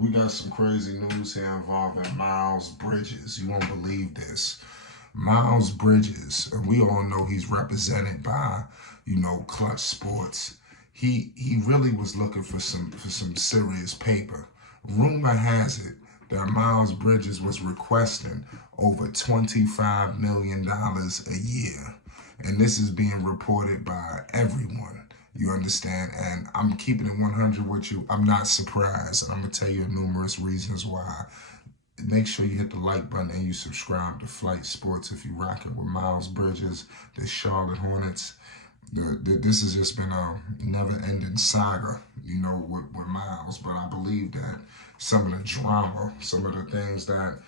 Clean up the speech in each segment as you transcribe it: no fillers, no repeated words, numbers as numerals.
We got some crazy news here involving Miles Bridges. You won't believe this. Miles Bridges, and we all know he's represented by, Clutch Sports. He really was looking for some serious paper. Rumor has it that Miles Bridges was requesting over $25 million a year. And this is being reported by everyone. You understand? And I'm keeping it 100 with you. I'm not surprised. And I'm going to tell you numerous reasons why. Make sure you hit the like button and you subscribe to Flight Sports if you're rocking with Miles Bridges, the Charlotte Hornets. This has just been a never-ending saga, with Miles. But I believe that some of the drama, some of the things that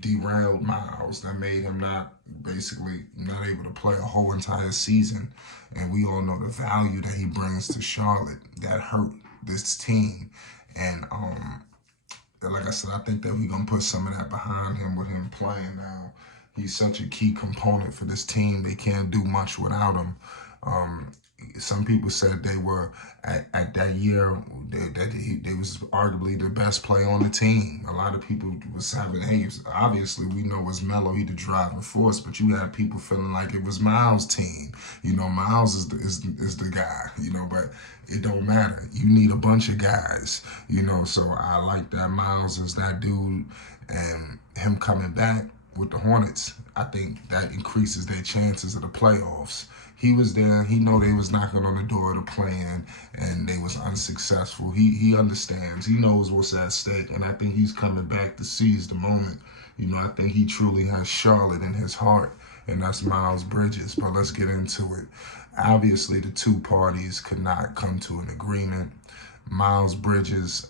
derailed Miles, that made him not able to play a whole entire season. And we all know the value that he brings to Charlotte. That hurt this team. And like I said, I think that we're gonna put some of that behind him with him playing now. He's such a key component for this team. They can't do much without him. Some people said they were at that year that they was arguably the best player on the team. A lot of people was having, hey, obviously we know it was Melo, he the driving force, but you had people feeling like it was Miles' team. Miles is the guy. But it don't matter. You need a bunch of guys. So I like that Miles is that dude, and him coming back with the Hornets, I think that increases their chances of the playoffs. He was there. He know they was knocking on the door to play-in, and they was unsuccessful. He understands. He knows what's at stake, and I think he's coming back to seize the moment. I think he truly has Charlotte in his heart, and that's Miles Bridges. But let's get into it. Obviously, the two parties could not come to an agreement. Miles Bridges,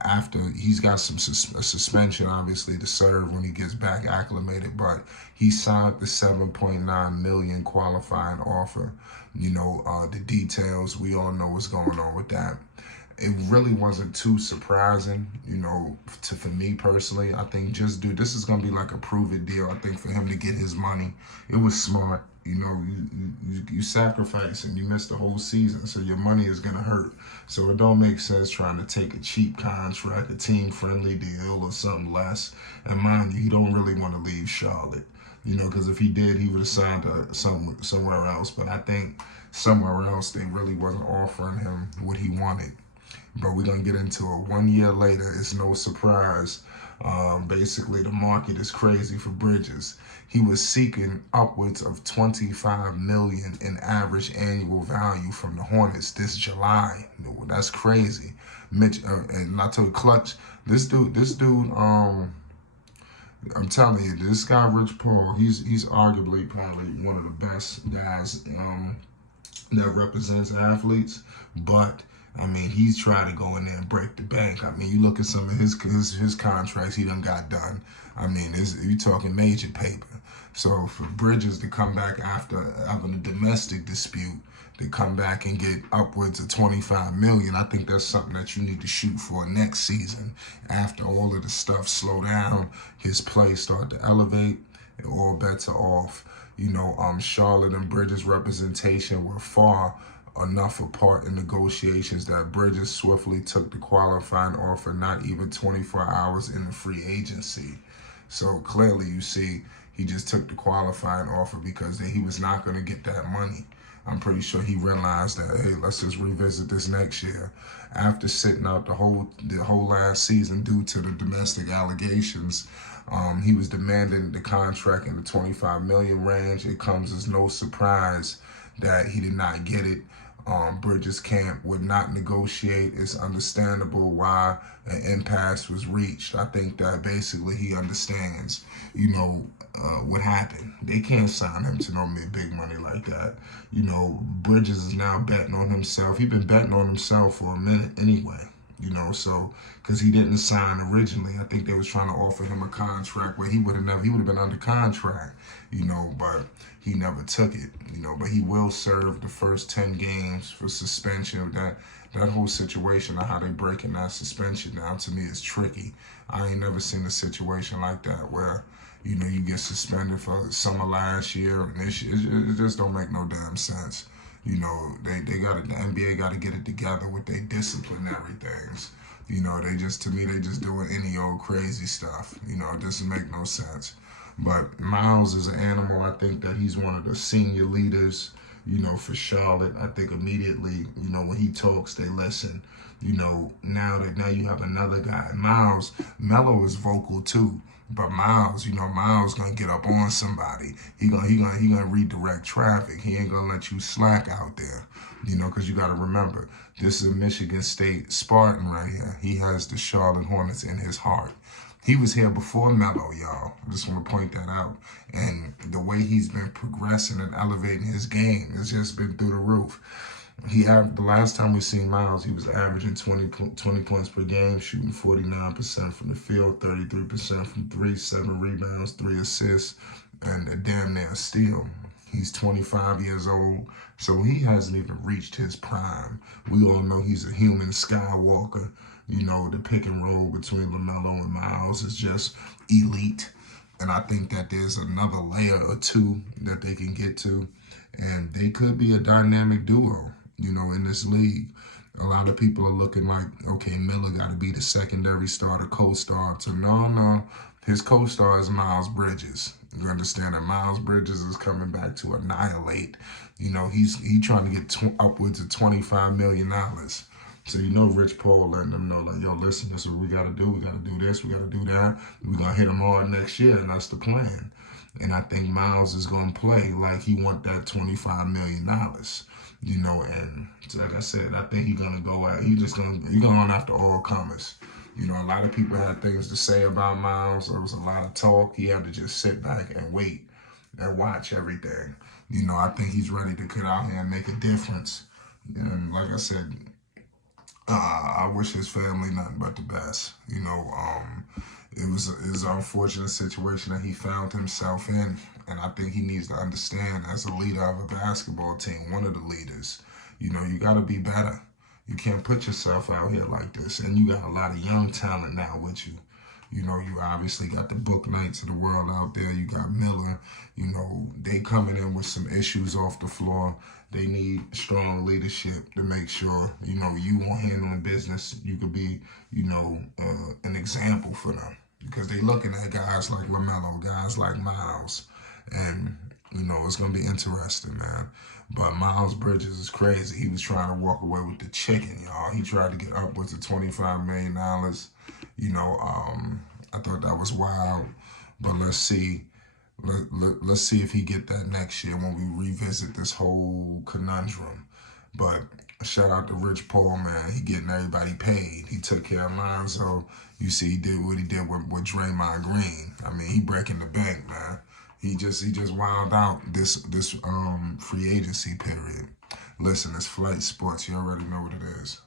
after he's got a suspension, obviously, to serve when he gets back acclimated, but he signed the $7.9 million qualifying offer. The details, we all know what's going on with that. It really wasn't too surprising, for me personally. I think this is gonna be like a prove it deal. I think for him to get his money, it was smart. You sacrifice and you miss the whole season, so your money is gonna hurt. So it don't make sense trying to take a cheap contract, a team-friendly deal, or something less. And mind you, he don't really want to leave Charlotte, because if he did, he would have signed somewhere else. But I think somewhere else they really wasn't offering him what he wanted. But we're going to get into it. 1 year later, it's no surprise. Basically, the market is crazy for Bridges. He was seeking upwards of $25 million in average annual value from the Hornets this July. That's crazy. Mitch, and I told Clutch, this dude, I'm telling you, this guy, Rich Paul, he's arguably probably one of the best guys that represents athletes, but he's trying to go in there and break the bank. You look at some of his contracts he done got done. You talking major paper. So for Bridges to come back after having a domestic dispute, to come back and get upwards of $25 million, I think that's something that you need to shoot for next season. After all of the stuff slow down, his play start to elevate, and all bets are off. Charlotte and Bridges' representation were far enough apart in negotiations that Bridges swiftly took the qualifying offer not even 24 hours in the free agency. So clearly you see he just took the qualifying offer because he was not going to get that money. I'm pretty sure he realized that, hey, let's just revisit this next year. After sitting out the whole last season due to the domestic allegations, he was demanding the contract in the $25 million range. It comes as no surprise that he did not get it. Bridges' camp would not negotiate. It's understandable why an impasse was reached. I think that basically he understands, what happened. They can't sign him to no big money like that. Bridges is now betting on himself. He's been betting on himself for a minute anyway. So because he didn't sign originally, I think they was trying to offer him a contract where he would have been under contract, but he never took it, but he will serve the first 10 games for suspension. That whole situation of how they breaking that suspension down, to me, is tricky. I ain't never seen a situation like that where, you get suspended for summer last year, and it just don't make no damn sense. They got the NBA got to get it together with their disciplinary things. You know, they just, to me, they just doing any old crazy stuff. You know, it doesn't make no sense. But Miles is an animal. I think that he's one of the senior leaders, you know, for Charlotte. I think immediately, you know, when he talks, they listen. You know, now you have another guy. Miles, Melo is vocal too. But Miles, you know, Miles gonna get up on somebody. He gonna redirect traffic. He ain't gonna let you slack out there. You know, because you got to remember, this is a Michigan State Spartan right here. He has the Charlotte Hornets in his heart. He was here before Melo, y'all. I just want to point that out. And the way he's been progressing and elevating his game has just been through the roof. The last time we seen Miles, he was averaging 20 points per game, shooting 49% from the field, 33% from three, 7 rebounds, 3 assists, and a damn near steal. He's 25 years old, so he hasn't even reached his prime. We all know he's a human Skywalker. You know, the pick and roll between LaMelo and Miles is just elite. And I think that there's another layer or two that they can get to. And they could be a dynamic duo, you know, in this league. A lot of people are looking like, okay, Miller got to be the secondary starter, co-star. So no, his co-star is Miles Bridges. You understand that Miles Bridges is coming back to annihilate. You know, he's trying to get upwards of $25 million. So you know Rich Paul letting them know, like, yo, listen, this is what we got to do. We got to do this. We got to do that. We're going to hit them hard next year, and that's the plan. And I think Miles is going to play like he want that $25 million. You know, and so like I said, I think he's gonna go out. He's going after all comers. You know, a lot of people had things to say about Miles. There was a lot of talk. He had to just sit back and wait and watch everything. You know, I think he's ready to get out here and make a difference. And like I said, I wish his family nothing but the best. You know, it was an unfortunate situation that he found himself in. And I think he needs to understand, as a leader of a basketball team, one of the leaders, you know, you got to be better. You can't put yourself out here like this. And you got a lot of young talent now with you. You know, you obviously got the Book Knights of the world out there. You got Miller. You know, they coming in with some issues off the floor. They need strong leadership to make sure, you know, you won't handle business. You could be, you know, an example for them. Because they looking at guys like LaMelo, guys like Miles. And, you know, it's going to be interesting, man. But Miles Bridges is crazy. He was trying to walk away with the chicken, y'all. He tried to get upwards of $25 million. You know, I thought that was wild. But let's see. Let's see if he get that next year when we revisit this whole conundrum. But shout out to Rich Paul, man. He getting everybody paid. He took care of Lonzo. You see, he did what he did with Draymond Green. I mean, he breaking the bank, man. He just wilded out this free agency period. Listen, it's Flight Sports. You already know what it is.